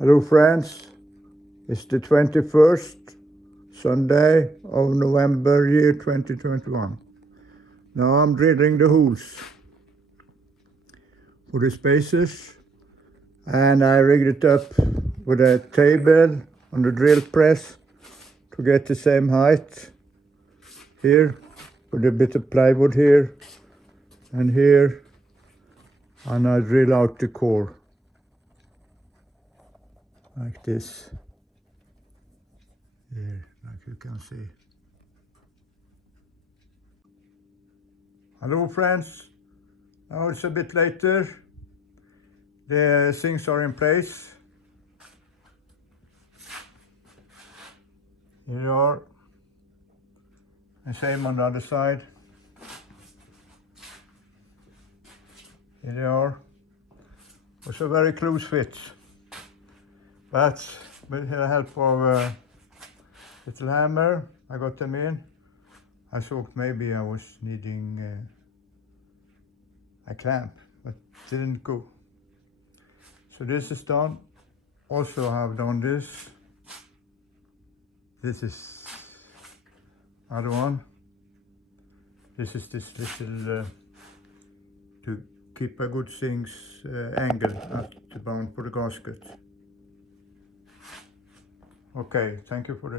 Hello friends, it's the 21st Sunday of November year 2021. Now I'm drilling the holes for the spacers, and I rigged it up with a table on the drill press to get the same height here, with a bit of plywood here and here, and I drill out the core like this here, like you can see. Hello friends, now it's a bit later. The things are in place. Here you are, and same on the other side. Here they are. It was a very close fit, but with the help of a little hammer I got them in. I thought maybe I was needing a clamp, but didn't go. So this is done. Also have done this. This is other one. This is this little to keep a good things angle at the bone for the gasket. Okay, thank you for this.